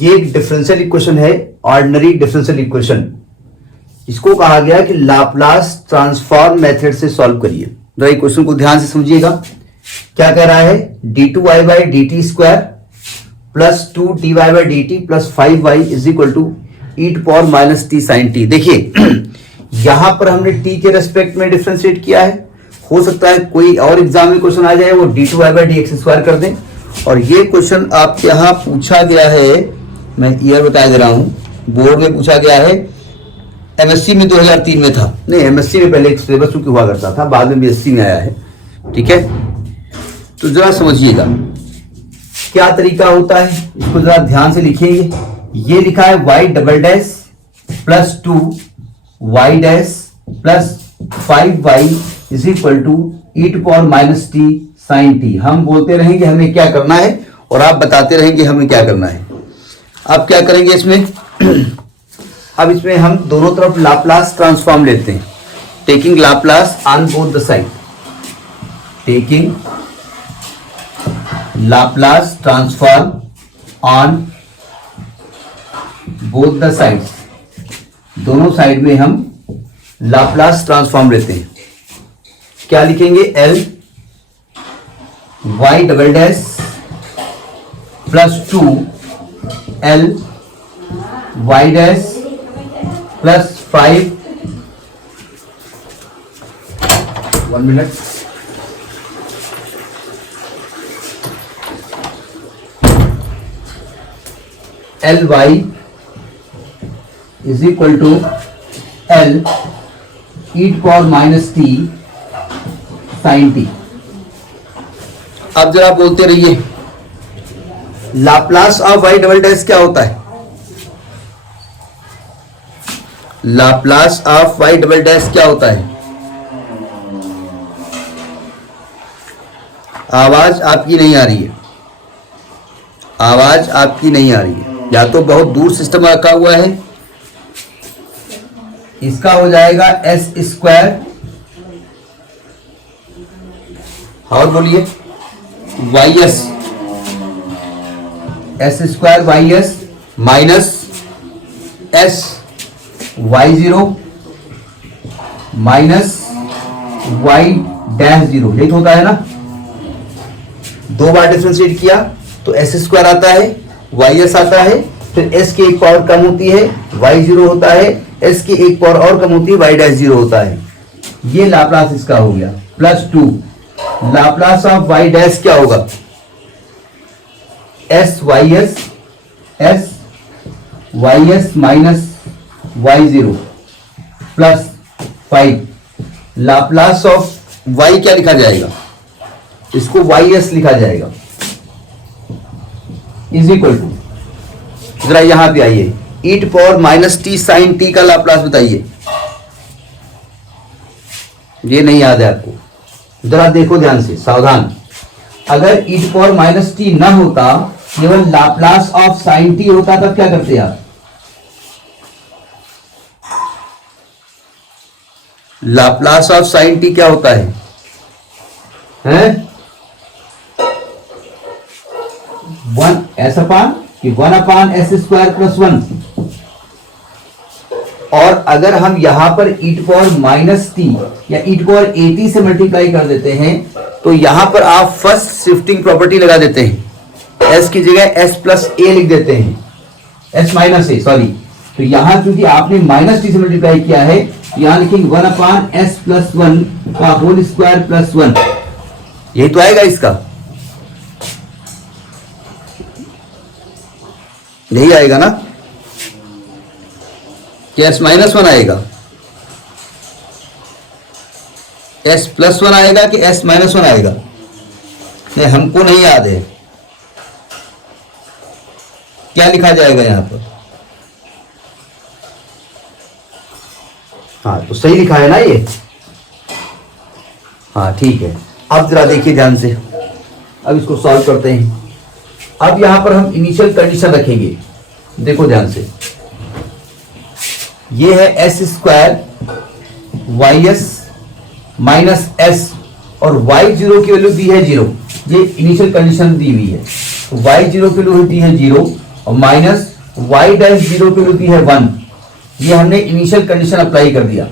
ये एक differential equation है, ऑर्डिनरी डिफरेंशियल इक्वेशन। इसको कहा गया कि लाप्लास ट्रांसफॉर्म मेथड से सॉल्व करिए। जरा इक्वेशन को ध्यान से समझिएगा। क्या कह रहा है? d2y by d t square plus 2dy by d t plus 5y is equal to e to power minus t sine t. देखिए यहां पर हमने t के रेस्पेक्ट में डिफरेंशिएट किया है। हो सकता है कोई और एग्जाम में क्वेश्चन आ जाए वो d2y by D x square कर दें। और ये क्वेश्चन आपके यहां पूछा गया है, मैं ईयर बता दे रहा हूं, बोर्ड में पूछा गया है। एमएससी में 2003 में था, नहीं एमएससी में पहले एक सिलेबस चूंकि हुआ करता था, बाद में बीएससी में आया है। ठीक है, तो जरा समझिएगा क्या तरीका होता है, इसको जरा ध्यान से लिखेंगे। ये लिखा है y double dash plus 2y dash plus 5y is equal to e to power minus t sine t. हम बोलते रहेंगे हमें क्या करना है और आप बताते रहेंगे हमें क्या करना है। अब क्या करेंगे इसमें अब इसमें हम दोनों तरफ लाप्लास ट्रांसफॉर्म लेते हैं, taking Laplace on both the side, taking Laplace transform on both the sides. दोनों साइड में हम लाप्लास ट्रांसफॉर्म लेते हैं। क्या लिखेंगे? L y double dash plus 2l y dash plus 5 1 minute L y is equal to L e to power minus t sine t. अब जरा बोलते रहिए Laplace of y double dash क्या होता है? Laplace of y double dash क्या होता है? आवाज आपकी नहीं आ रही है, आवाज आपकी नहीं आ रही है, या तो बहुत दूर सिस्टम रखा हुआ है। इसका हो जाएगा एस स्क्वायर, और बोलिए y s square y s minus s y zero minus y dash zero. यही होता है ना, दो बार डिफरेंशिएट किया तो एस स्क्वायर आता है, वाई एस आता है, फिर एस की एक पावर कम होती है वाई जीरो होता है, एस की एक पावर और कम होती है वाई डैश जीरो होता है। ये लाप्लास इसका हो गया। Plus 2 Laplace of y dash क्या होगा? S y s minus y zero plus 5 Laplace of y क्या लिखा जाएगा? इसको वाई एस लिखा जाएगा इज इक्वल टू, जरा यहां पे आइए, e to power minus t sine t का लाप्लास बताइए। ये नहीं याद है आपको? जरा देखो ध्यान से, सावधान। अगर ई टू पावर माइनस टी ना होता, केवल लाप्लास ऑफ साइन टी होता, तब क्या करते आप? लाप्लास ऑफ साइन टी क्या होता है? हैं? 1 एस अपान कि 1 अपान एस स्क्वायर प्लस 1। और अगर हम यहां पर ई टू पावर माइनस टी या ई टू पावर एटी से मल्टीप्लाई कर देते हैं, तो यहां पर आप फर्स्ट शिफ्टिंग प्रॉपर्टी लगा देते हैं, एस की जगह एस प्लस ए लिख देते हैं, एस माइनस ए सॉरी। तो यहां क्योंकि आपने माइनस टी से मल्टीप्लाई किया है, यहां लिखेंगे 1 अपान एस प्लस 1 का होल स्क्वायर प्लस 1। यही तो आएगा इसका, यही आएगा ना? क्या एस माइनस 1 आएगा? एस प्लस 1 आएगा कि एस माइनस 1 आएगा? नहीं, हमको नहीं याद है क्या लिखा जाएगा यहां पर। हाँ, तो सही लिखा है ना ये? हाँ ठीक है। अब जरा देखिए ध्यान से, अब इसको सॉल्व करते हैं। अब यहां पर हम इनिशियल कंडीशन रखेंगे, देखो ध्यान से। ये है s square y s minus s, और वाई जीरो की वैल्यू दी है 0। ये इनिशियल कंडीशन दी हुई है। वाई जीरो की वैल्यू दी है 0, और माइनस y डैश 0 की होती है 1, ये हमने इनिशियल कंडीशन अप्लाई कर दिया,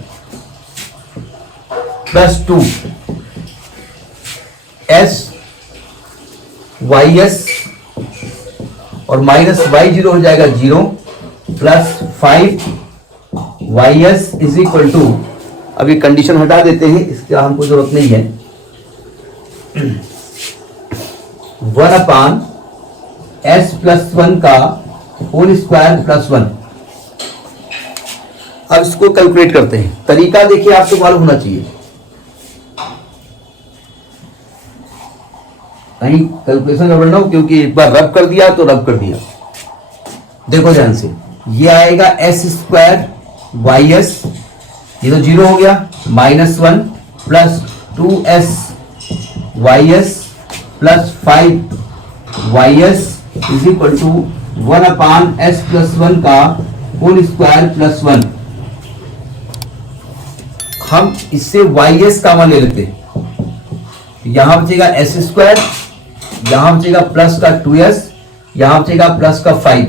प्लस 2 s y s और माइनस y0 हो जाएगा 0 plus 5 y s is equal to, अब ये कंडीशन हटा देते हैं, इसका हमको जरूरत नहीं है, 1 अपान s प्लस 1 का होल स्क्वायर प्लस 1। अब इसको कैलकुलेट करते हैं, तरीका देखिए आपको मालूम होना चाहिए, कहीं कैलकुलेशन गड़बड़ ना हो, क्योंकि एक बार रब कर दिया तो रब कर दिया। देखो ध्यान से, ये आएगा एस स्क्वायर वाई एस, ये तो 0 हो गया, minus 1 plus 2s y s plus 5 y s is equal to 1 upon s plus 1 का होल स्क्वायर प्लस 1। हम इससे वाई एस का मान ले लेते हैं, यहां बचेगा एस स्क्वायर, यहां बचेगा प्लस का 2s, यहां बचेगा प्लस का 5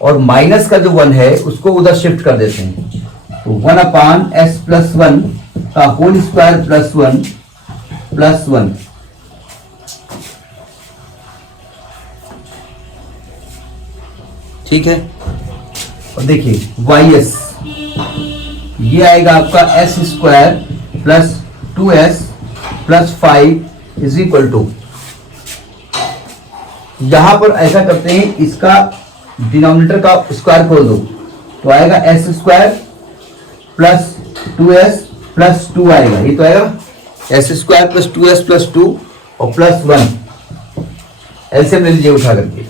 और माइनस का जो 1 है उसको उधर शिफ्ट कर देते हैं, तो 1 अपान एस प्लस 1 का होल स्क्वायर प्लस 1 प्लस 1। ठीक है, और देखिए वाई एस ये आएगा आपका s square plus 2s plus 5 is equal to, यहां पर ऐसा करते हैं, इसका डिनोमिनेटर का स्क्वायर खोल दो तो आएगा s square plus 2s plus 2 आएगा, ये तो आएगा s square plus 2s plus 2 और प्लस 1, एलसीएम ले लीजिए उठा करके,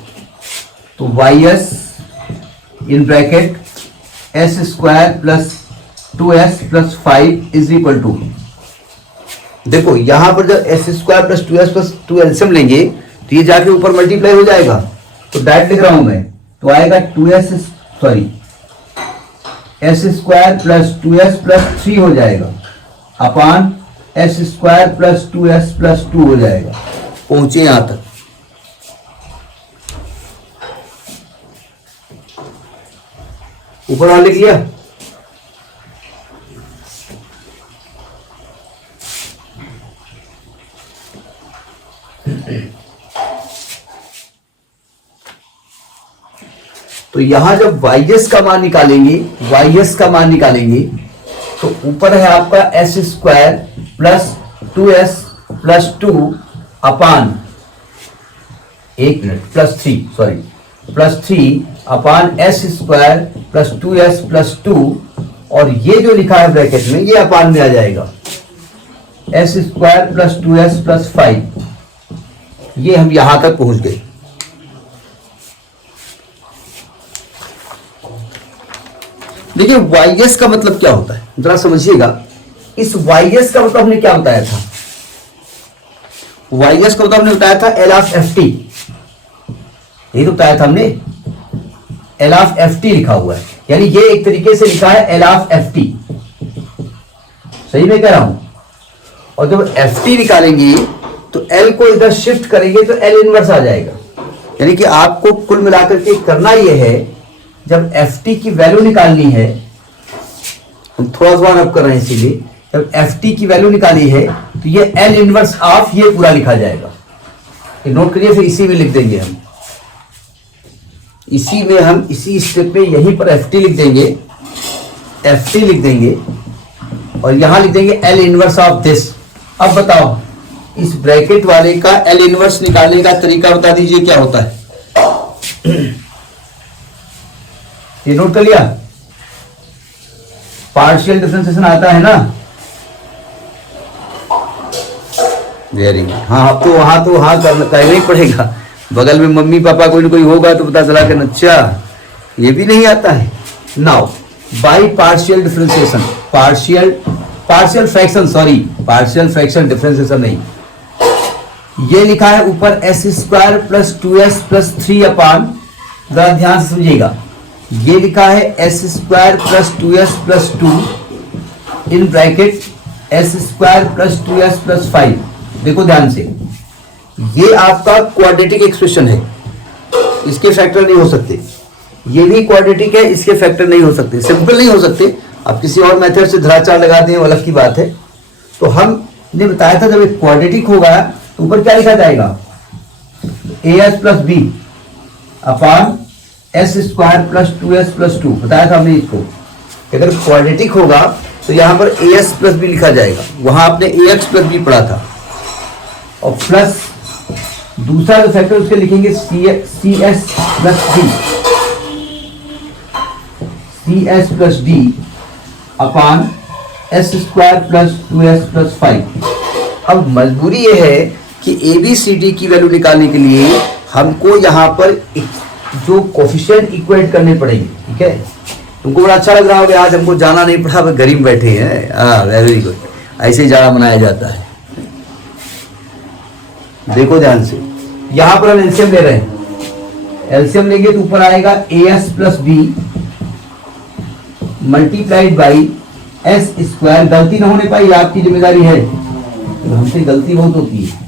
तो y s in bracket s square plus 2s plus 5 is equal to, देखो यहां पर जब s square plus 2s plus 2 LCM लेंगे तो ये जाके ऊपर मल्टीप्लाई हो जाएगा, तो डायरेक्ट लिख रहा हूं मैं, तो आएगा 2s sorry s square plus 2s plus 3 हो जाएगा upon s square plus 2s plus 2 हो जाएगा। पहुंचे यहां तक, ऊपर वाला लिख लिया, तो यहां जब वाईएस का मान निकालेंगे, वाईएस का मान निकालेंगे तो ऊपर है आपका s square plus 2s plus 2 upon, एक मिनट, plus 3 sorry plus 3 upon s square plus 2s plus 2, और ये जो लिखा है ब्रैकेट में ये अपान में आ जाएगा S square plus 2s plus 5। ये हम यहां तक पहुंच गए। देखिए वाईएस का मतलब क्या होता है जरा समझिएगा, इस वाईएस का मतलब हमने क्या बताया था, वाईएस का मतलब हमने बताया था एल ऑफ एफ टी, यही तो बताया था हमने, एल ऑफ एफ टी लिखा हुआ है, यानी ये एक तरीके से लिखा है एल ऑफ एफ टी, सही में कह रहा हूं, और जब एफ टी निकालेंगे तो एल को इधर शिफ्ट करेंगे तो एल इनवर्स आ जाएगा, यानी कि आपको कुल मिलाकर के करना यह है, जब एफ की वैल्यू निकालनी है, हम थोड़ा सा अप कर रहे हैं, इसीलिए जब एफ की वैल्यू निकाली है तो ये एल इनवर्स ऑफ ये पूरा लिखा जाएगा, ये नोट करिए, फिर इसी में लिख देंगे हम, इसी में हम इसी स्टेप में यहीं पर एफ लिख देंगे, एफ लिख देंगे और यहां लिख देंगे एल इनवर्स ऑफ दिस। अब बताओ इस ब्रैकेट वाले का एल इनवर्स निकालने का तरीका बता दीजिए क्या होता है, ये नोट कर लिया, पार्शियल डिफरेंशिएशन आता है ना, वेरी गुड, हाँ अब तो वहां करना ही पड़ेगा, बगल में मम्मी पापा कोई ना कोई होगा तो पता चला कि अच्छा ये भी नहीं आता है। Now by partial differentiation, partial fraction, sorry partial fraction differentiation नहीं, ये लिखा है ऊपर S square plus 2s plus 3 अपान, जरा ध्यान से समझिएगा, ये लिखा है s square plus 2s plus 2 इन bracket s square plus 2s plus 5। देखो ध्यान से, ये आपका क्वाड्रेटिक एक्सप्रेशन है, इसके फैक्टर नहीं हो सकते। ये भी क्वाड्रेटिक है, इसके फैक्टर नहीं हो सकते, सिंपल नहीं हो सकते। आप किसी और मेथड से धराचार लगा दें, वो अलग की बात है। तो हमने बताया था जब एक क्वाड्रेटिक होगा तो ऊपर क्या लिखा जाएगा, as plus b upon s square plus 2s plus 2। बताया था हमने इसको कि अगर क्वाड्रेटिक होगा तो यहां पर as प्लस बी लिखा जाएगा, वहां आपने ax प्लस बी पढ़ा था। और प्लस दूसरा जो फैक्टर उसके लिखेंगे cs plus D, cs plus D upon s square plus 2s plus 5। अब मजबूरी यह है कि ABCD की वैल्यू निकालने के लिए हमको यहां पर जो कोफिशिएंट इक्वेट करने पड़ेंगे। ठीक है, तुमको बड़ा अच्छा लग रहा होगा आज हमको जाना नहीं पड़ा, गरीब बैठे हैं। वेरी गुड, ऐसे ही जाड़ा मनाया जाता है। देखो ध्यान से, यहां पर हम एलसीएम ले रहे हैं। एलसीएम लेंगे तो ऊपर आएगा as plus b multiplied by s square. गलती ना होने पाई, आपकी जिम्मेदारी है, तो हमसे गलती बहुत होती है।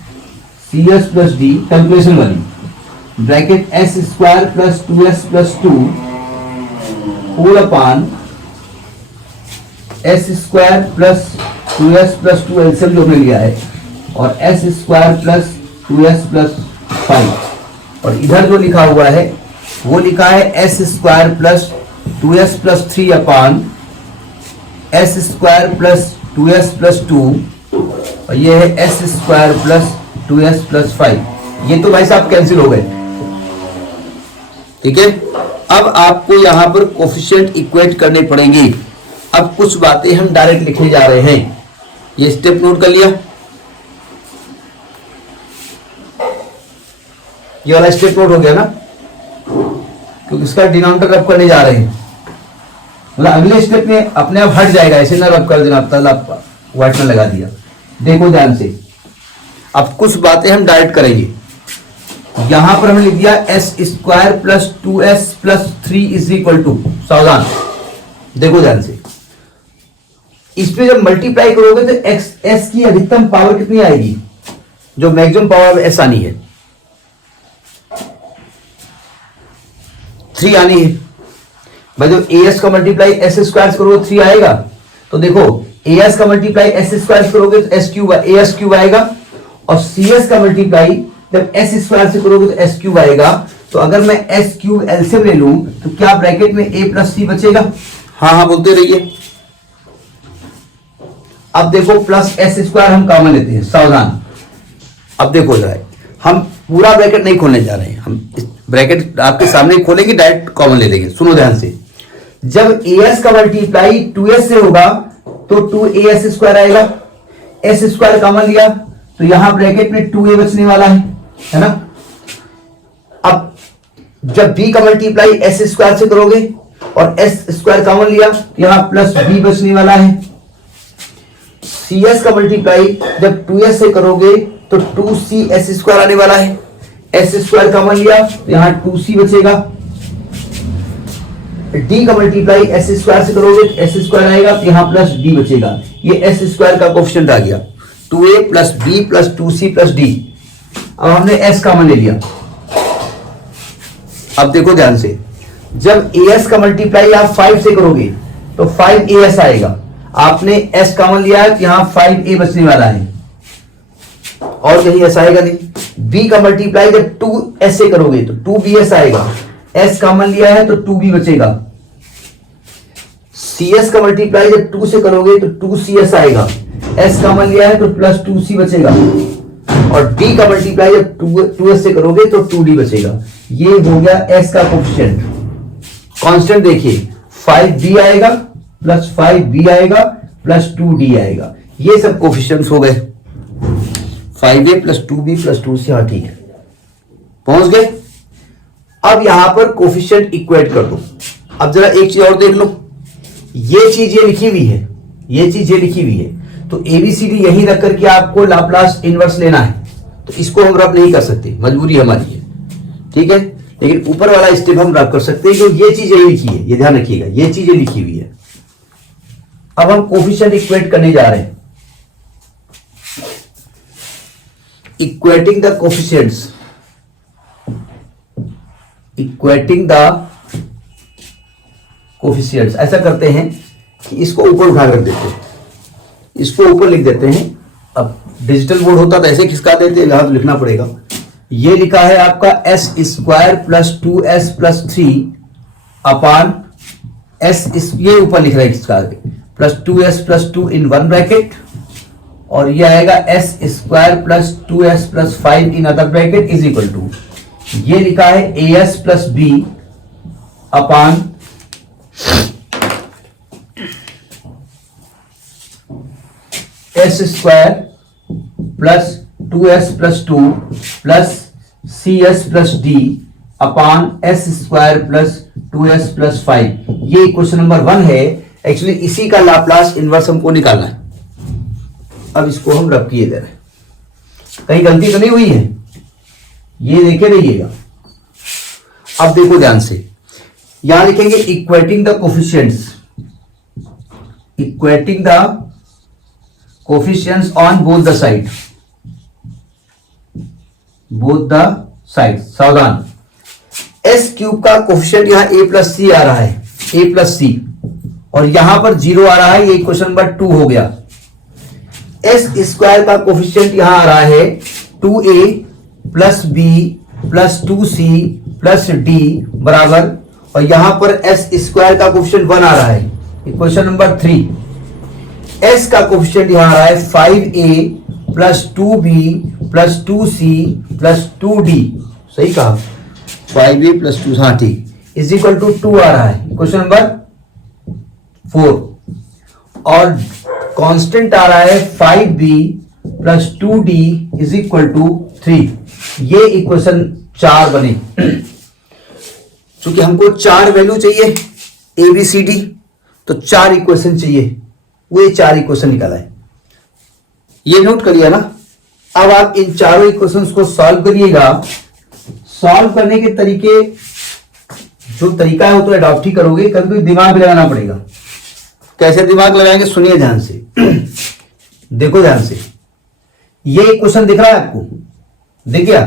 cs प्लस डी कैलकुलेशन वाली, bracket s square plus 2s plus 2 whole upon s square plus 2s plus 2 LCM जो हमने लिया है, और S square plus 2s plus 5। और इधर जो लिखा हुआ है वो लिखा है s square plus 2s plus 3 upon s square plus 2s plus 2, और ये है s square plus 2s plus 5। ये तो भाई साहब कैंसिल हो गए। ठीक है, अब आपको यहां पर कोफिशिएंट इक्वेट करने पड़ेंगे। अब कुछ बातें हम डायरेक्ट लिखने जा रहे हैं, ये स्टेप नोट कर लिया। ये वाला स्टेप नोट हो गया ना, क्योंकि इसका डिनोमिनेटर रब करने जा रहे हैं। मतलब अगले स्टेप में अपने आप हट जाएगा, ऐसे ना रब कर देना, अब व्हाइट में लगा दिया। देखो ध्यान से, अब कुछ बातें हम डायरेक्ट करेंगे। यहां पर हमने लिख दिया s square plus 2s plus 3 is equal to, सावधान देखो ध्यान से, इस पे जब मल्टीप्लाई करोगे तो एस की अधिकतम पावर कितनी आएगी, जो मैक्सिमम पावर एस आनी है 3 आनी है। भाई जब as का मल्टीप्लाई एस स्क्वायर करोगे 3 आएगा, तो देखो as का मल्टीप्लाई एस स्क्वायर करोगे तो एस क्यूब as क्यूब आएगा, और cs का मल्टीप्लाई जब एस स्क्वायर से करोगे तो एस क्यूब आएगा। तो अगर मैं एस क्यूब एलसीएम ले लूं तो क्या ब्रैकेट में a प्लस सी बचेगा? हाँ हाँ बोलते रहिए। अब देखो प्लस एस स्क्वायर हम कॉमन लेते हैं, सावधान। अब देखो जरा, हम पूरा ब्रैकेट नहीं खोलने जा रहे हैं, हम ब्रैकेट आपके सामने खोलेंगे, डायरेक्ट कॉमन ले लेंगे। सुनो ध्यान से, जब as का मल्टीप्लाई 2s से होगा तो 2as स्क्वायर आएगा, s स्क्वायर कॉमन लिया तो यहां ब्रैकेट में 2a बचने वाला है ना। अब जब b का मल्टीप्लाई s स्क्वायर से करोगे और s स्क्वायर कॉमन लिया तो यहां प्लस b बचने वाला है। cs का मल्टीप्लाई जब 2s से करोगे तो 2cs स्क्वायर आने वाला है, s स्क्वायर कॉमन लिया तो यहां 2c बचेगा। d का मल्टीप्लाई s स्क्वायर से करोगे तो s स्क्वायर आएगा तो यहां प्लस d बचेगा। ये s स्क्वायर का कोएफिशिएंट आ गया, 2a plus b plus 2c plus d। अब हमने s कॉमन ले लिया। अब देखो ध्यान से, जब as का मल्टीप्लाई आप 5 से करोगे तो 5as आएगा, आपने s कॉमन लिया है तो यहां 5a बचने वाला है, और कहीं ऐसा आएगा नहीं। b का मल्टीप्लाई जब 2s से करोगे तो 2bs आएगा, s कॉमन लिया है तो 2b बचेगा। cs का मल्टीप्लाई जब 2 से करोगे तो 2cs आएगा, s कॉमन लिया है तो प्लस 2c बचेगा, और d का मल्टीप्लाई जब 2s से करोगे तो 2d बचेगा। ये हो गया s का कोएफिशिएंट। कांस्टेंट देखिए, 5b आएगा प्लस 5b आएगा प्लस 2d आएगा, ये सब कोएफिशिएंट्स हो गए। 5a plus 2b plus 2c, हाँ ठीक है, पहुंच गए। अब यहां पर कोएफिशिएंट इक्वेट कर दो। अब जरा एक चीज और देख लो, ये चीज ये लिखी हुई है, ये चीज ये लिखी हुई है, तो एबीसीडी यहीं रख करके आपको लाप्लास इनवर्स लेना है, तो इसको हम रब नहीं कर सकते, मजबूरी हमारी है, ठीक है। लेकिन ऊपर वाला स्टेप हम रब कर सकते हैं, क्योंकि ये चीज यही लिखी है, ये ध्यान रखिएगा, ये चीज ये लिखी हुई है। अब हम कोएफिशिएंट इक्वेट करने जा रहे हैं। Equating the coefficients, equating the coefficients. ऐसा करते हैं कि इसको ऊपर उठा कर देते हैं, इसको ऊपर लिख देते हैं। अब डिजिटल बोर्ड होता तो ऐसे खिसका देते हैं, यहां तो लिखना पड़ेगा। ये लिखा है आपका s square plus 2s plus 3 upon s, ये ऊपर लिख रहा है खिसका के, plus 2s plus 2 in one bracket, और ये आएगा s square plus 2s plus 5 in other bracket is equal to, ये लिखा है as plus b upon s square plus 2s plus 2 plus cs plus d upon s square plus 2s plus 5। ये question number 1 है। Actually इसी का Laplace inverse हमको निकालना है। अब इसको हम रब किए दे रहे हैं, कहीं गलती तो नहीं हुई है, ये देखे रहिएगा। अब देखो ध्यान से, यहां लिखेंगे equating the coefficients, equating the coefficients on both the side, both the side. सावधान, एस क्यूब का कोफिशिएंट यहां ए प्लस सी आ रहा है, ए प्लस सी, और यहां पर 0 आ रहा है, ये क्वेश्चन नंबर 2 हो गया। एस स्क्वायर का कोफिशिएंट यहां आ रहा है 2a plus b plus 2c plus d बराबर, और यहां पर एस स्क्वायर का कोफिशिएंट 1 आ रहा है, क्वेश्चन नंबर 3। एस का कोफिशिएंट यहां आ रहा है 5a plus 2b plus 2c plus 2d, सही कहा, 5a प्लस 2, हाँ ठीक, इज इक्वल टू 2 आ रहा है, क्वेश्चन नंबर 4। और कांस्टेंट आ रहा है 5b plus 2d is equal to 3। ये इक्वेशन 4 बने। चूंकि हमको 4 वैल्यू चाहिए ए बी सी डी, तो 4 इक्वेशन चाहिए, वो ये 4 इक्वेशन निकाला है। ये नोट करिए ना। अब आप इन चारों इक्वेशंस को सॉल्व करिएगा। सॉल्व करने के तरीके, जो तरीका है वो तो अडॉप्ट ही करोगे, कभी कभी दिमाग भी लगाना पड़ेगा। कैसे दिमाग लगाएंगे, सुनिए ध्यान से, देखो ध्यान से। ये इक्वेशन दिख रहा है आपको, दिख गया?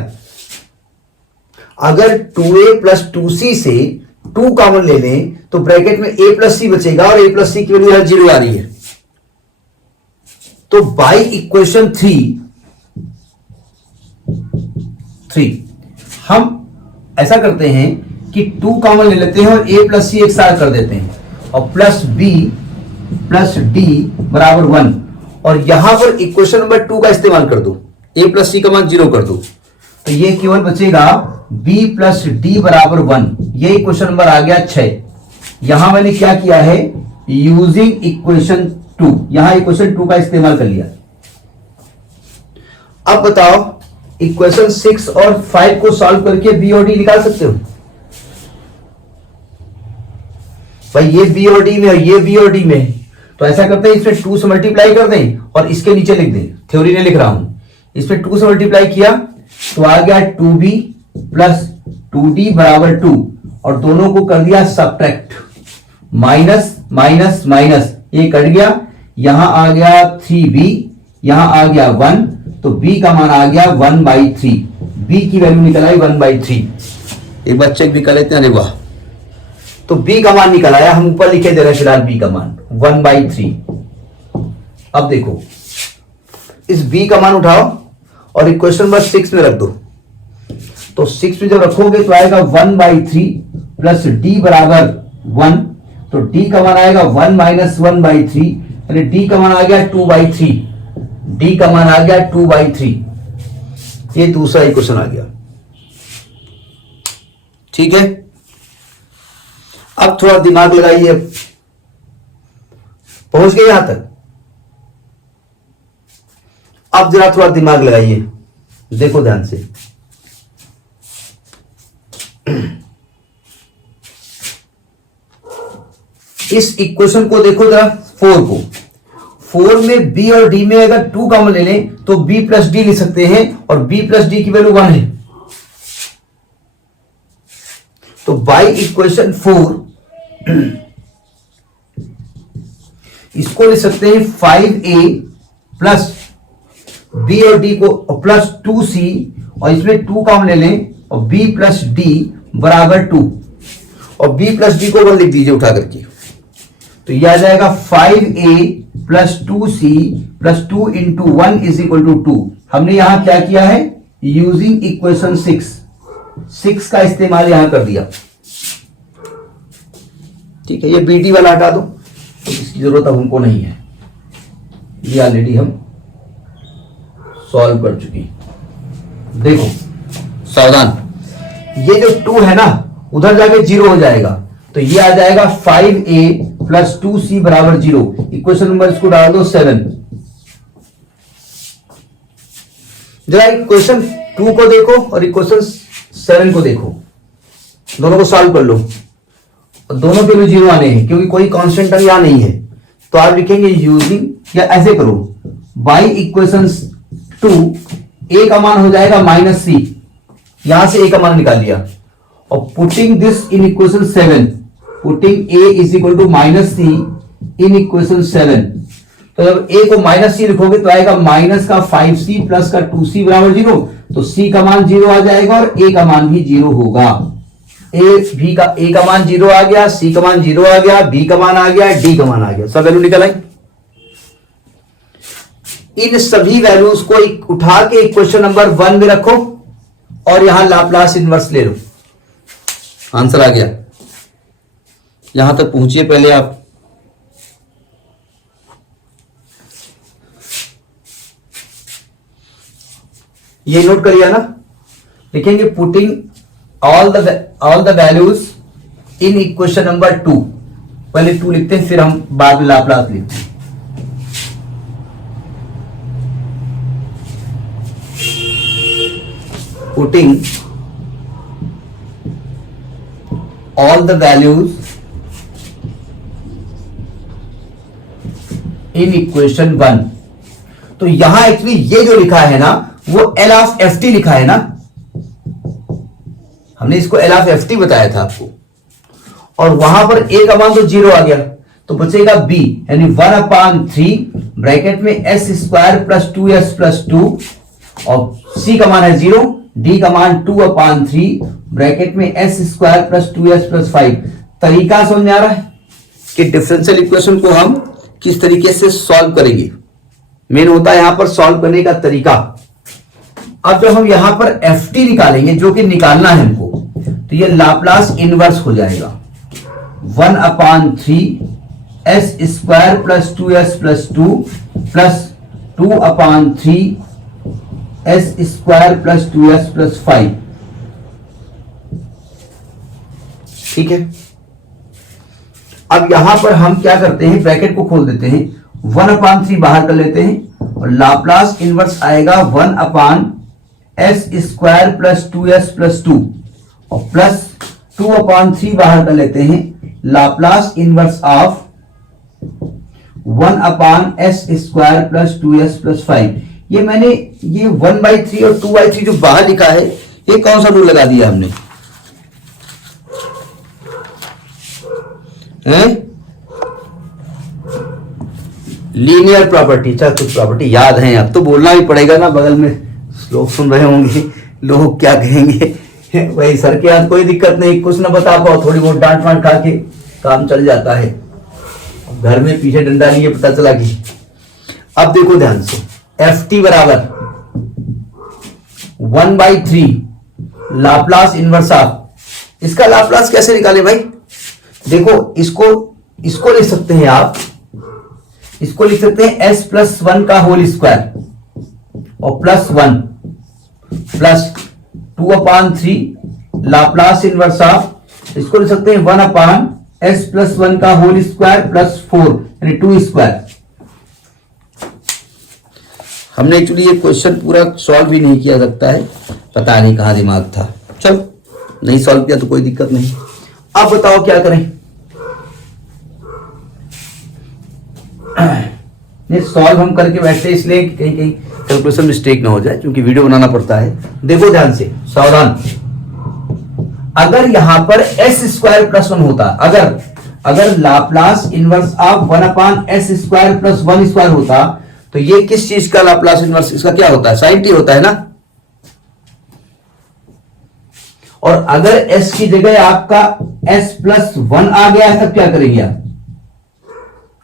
अगर 2a प्लस 2c से 2 कॉमन ले लें तो ब्रैकेट में a प्लस सी बचेगा, और a प्लस सी की वैल्यू यहां 0 आ रही है। तो बाई इक्वेशन 3 हम ऐसा करते हैं कि 2 कॉमन ले लेते हैं और a प्लस सी एक साथ कर देते हैं, और प्लस b प्लस डी बराबर 1, और यहां पर इक्वेशन नंबर 2 का इस्तेमाल कर दो, a प्लस सी का मान 0 कर दो, तो ये केवल बचेगा b प्लस डी बराबर 1। ये इक्वेशन नंबर आ गया 6। यहां मैंने क्या किया है, यूजिंग इक्वेशन 2, यहां इक्वेशन 2 का इस्तेमाल कर लिया। अब बताओ, इक्वेशन 6 और 5 को सॉल्व करके बी और डी निकाल सकते हो? भाई ये बी और डी में है, ये बी और डी में है, तो ऐसा करते हैं इसमें 2 से मल्टीप्लाई कर दें और इसके नीचे लिख दें। थ्योरी ने लिख रहा हूं, इसमें 2 से मल्टीप्लाई किया तो आ गया 2b प्लस 2d बराबर 2, और दोनों को कर दिया सब्ट्रैक्ट, माइनस माइनस माइनस, ये कट गया, यहां आ गया 3b, यहां आ गया 1, तो b का मान आ गया 1/3। b की वैल्यू निकल आई 1/3। एक बार चेक भी कर लेते हैं। अरे वाह, तो b का मान निकल आया। हम ऊपर लिखे दे रहे हैं फिलहाल b का मान 1/3। अब देखो, इस b का मान उठाओ और इक्वेशन नंबर 6 में रख दो। तो 6 में जब रखोगे तो आएगा 1/3 प्लस d बराबर 1, तो d का मान आएगा 1 माइनस 1/3, यानी d का मान आ गया 2/3। d का मान आ गया 2/3। ये दूसरा इक्वेशन आ गया, ठीक है। अब थोड़ा दिमाग लगाइए, पहुंच गए यहां तक? अब जरा थोड़ा दिमाग लगाइए, देखो ध्यान से। इस इक्वेशन को देखो जरा, 4 को। 4 में b और d में अगर 2 कॉमन ले लें तो b प्लस डी लिख सकते हैं, और b प्लस डी की वैल्यू 1 है। तो बाई इक्वेशन 4 इसको लिख सकते हैं 5a प्लस b और d को प्लस 2c, और इसमें 2 कॉमन ले लें और b प्लस डी बराबर 2 और b प्लस डी को 1 लिख दीजिए उठा करके, तो यह आ जाएगा 5a plus 2c plus 2 into 1 is equal to 2। हमने यहां क्या किया है, यूजिंग इक्वेशन 6 का इस्तेमाल यहां कर दिया। ठीक है, ये बीटी वाला हटा दो, तो इसकी जरूरत अब हमको नहीं है, ये ऑलरेडी हम सॉल्व कर चुके हैं। देखो सावधान, ये जो 2 है ना उधर जाके 0 हो जाएगा, तो ये आ जाएगा 5a प्लस 2c बराबर 0। इक्वेशन नंबर इसको डाल दो 7। जरा इक्वेशन 2 को देखो और इक्वेशन 7 को देखो, दोनों को सॉल्व कर लो, दोनों के भी 0 आने हैं क्योंकि कोई कांस्टेंट टर्म यहां नहीं है। तो आप लिखेंगे यूजिंग, या ऐसे करो, बाई इक्वेशन 2 a का मान हो जाएगा माइनस सी, यहां से a का मान निकाल लिया, और putting this in equation 7, putting a is equal to minus c in equation 7। तो जब a को माइनस सी लिखोगे तो आएगा माइनस का 5c प्लस का 2c बराबर 0, तो c का मान 0 आ जाएगा और a का मान भी 0 होगा। a का मान 0 आ गया, c का मान 0 आ गया, b का मान आ गया, d का मान आ गया, सब वैल्यू निकल आई। इन सभी वैल्यूज को उठा के इक्वेशन नंबर 1 में रखो और यहां लाप्लास इनवर्स ले लो, आंसर आ गया। यहां तक पहुंचिए पहले आप। ये नोट करिए ना, लिखेंगे putting all the values in equation number 2। पहले 2 लिखते हैं, फिर हम बाद में लाप्लास लिखते हैं। Putting all the values in equation 1। तो यहां एक्चुअली ये जो लिखा है ना वो L ऑफ एफ टी लिखा है ना, हमने इसको L ऑफ एफ टी बताया था आपको, और वहां पर a का मान तो 0 आ गया, तो बचेगा b, यानी 1/3 ब्रैकेट में s square plus 2s plus 2, और c का मान है 0, d का मान 2/3 ब्रैकेट में s square plus 2s plus 5। तरीका समझ में आ रहा है कि डिफरेंशियल इक्वेशन को हम किस तरीके से सॉल्व करेंगे, मेन होता है यहां पर सॉल्व करने का तरीका। अब जब हम यहां पर एफ टी निकालेंगे, जो कि निकालना है हमको, तो ये लाप्लास इनवर्स हो जाएगा 1/3 s square plus 2s plus 2 plus 2/3 s square plus 2s plus 5। ठीक है, अब यहां पर हम क्या करते हैं, ब्रैकेट को खोल देते हैं, 1/3 बाहर कर लेते हैं और लाप्लास इनवर्स आएगा 1/s square plus 2s plus 2, और प्लस 2/3 बाहर कर लेते हैं, Laplace inverse of 1/s square plus 2s plus 5। ये मैंने ये 1/3 और 2/3 जो बाहर लिखा है, ये कौन सा रूल लगा दिया हमने, लीनियर प्रॉपर्टी। चाहे कुछ प्रॉपर्टी याद है, अब तो बोलना भी पड़ेगा ना, बगल में लोग सुन रहे होंगे, लोग क्या कहेंगे। वही सर के हाथ कोई दिक्कत नहीं, कुछ ना बता पाओ, थोड़ी बहुत डांट वांट खा के काम चल जाता है, घर में पीछे डंडा नहीं है, पता चला कि। अब देखो ध्यान से, एफ टी बराबर 1/3 लाप्लास इनवर्स ऑफ, इसका लाप्लास कैसे निकाले भाई, देखो इसको लिख सकते हैं आप, इसको लिख सकते हैं s प्लस 1 का होल स्क्वायर और plus 1 plus 2/3 Laplace inverse of, इसको लिख सकते हैं 1/s प्लस 1 का होल स्क्वायर प्लस 4 यानी 2 स्क्वायर। हमने एक्चुअली ये क्वेश्चन पूरा सॉल्व भी नहीं किया सकता है, पता नहीं कहां दिमाग था, चलो नहीं सॉल्व किया तो कोई दिक्कत नहीं। अब बताओ क्या करें, नहीं सॉल्व हम करके बैठते इसलिए कहीं कहीं कैलकुलेशन मिस्टेक ना हो जाए, क्योंकि वीडियो बनाना पड़ता है। देखो ध्यान से, सावधान, अगर यहां पर s स्क्वायर प्लस 1 होता, अगर Laplace inverse of 1/s square plus 1 square होता, तो ये किस चीज का लाप्लास इनवर्स, इसका क्या होता है, sin t होता है ना। और अगर s की जगह आपका s+1 आ गया है तब क्या करेंगे आप?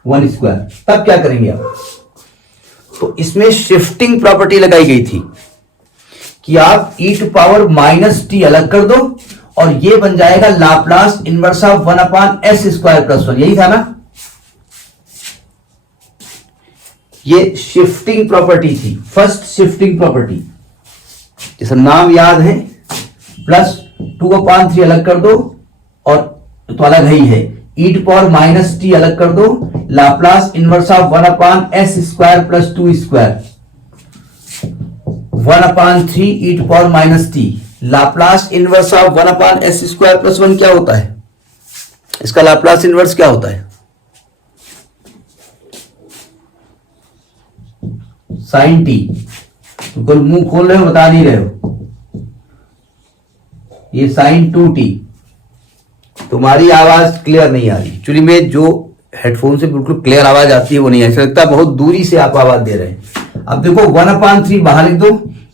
1 स्क्वायर, तब क्या करेंगे आप? तो इसमें शिफ्टिंग प्रॉपर्टी लगाई गई थी कि आप e⁻⁻t अलग कर दो और ये बन जाएगा लाप्लास इनवर्स ऑफ 1/s²+1, यही था ना? ये शिफ्टिंग प्रॉपर्टी थी, फर्स्ट शिफ्टिंग प्रॉपर्टी, जिसका नाम याद है, प्लस 2/3 अलग कर दो और तो अलग ही है, e⁻⁻t अलग कर दो, Laplace inverse of 1/s²+2², 1/3 e⁻⁻t, Laplace inverse of 1/s²+1 क्या होता है? इसका लाप्लास इनवर्स क्या होता है? sin t। तो मुंह खोल रहे हो, बता नहीं रहे हो, ये sin 2t। तुम्हारी आवाज क्लियर नहीं आ रही, एक्चुअली में जो हेडफोन से बिल्कुल क्लियर आवाज आती है वो नहीं है, ऐसा लगता है बहुत दूरी से आप आवाज दे रहे हैं। अब देखो 1/3 बाहर लिख दो,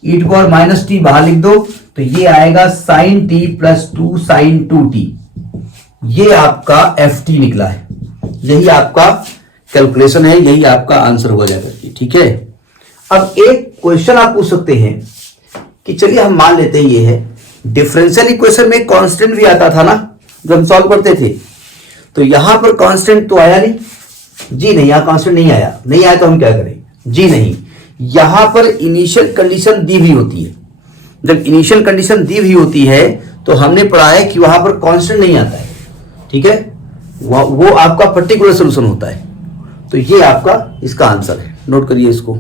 e⁻⁻t बाहर लिख दो, तो ये आएगा sin t + 2 sin 2t। ये आपका ft निकला है, यही आपका कैलकुलेशन है, यही आपका आंसर हो जाएगा, ठीक है। अब एक क्वेश्चन आप पूछ सकते हैं कि चलिए हम मान लेते हैं ये है, डिफरेंशियल इक्वेशन में कांस्टेंट भी आता था ना जब हम सॉल्व करते थे, तो यहां पर कांस्टेंट तो आया नहीं, जी नहीं, यहां कांस्टेंट नहीं आया, नहीं आया तो हम क्या करें? जी नहीं, यहां पर इनिशियल कंडीशन दी हुई होती है। जब इनिशियल कंडीशन दी हुई होती है तो हमने पढ़ा है कि वहां पर कांस्टेंट नहीं आता है, ठीक है, वो आपका पर्टिकुलर सोल्यूशन होता है। तो ये आपका इसका आंसर है, नोट करिए इसको।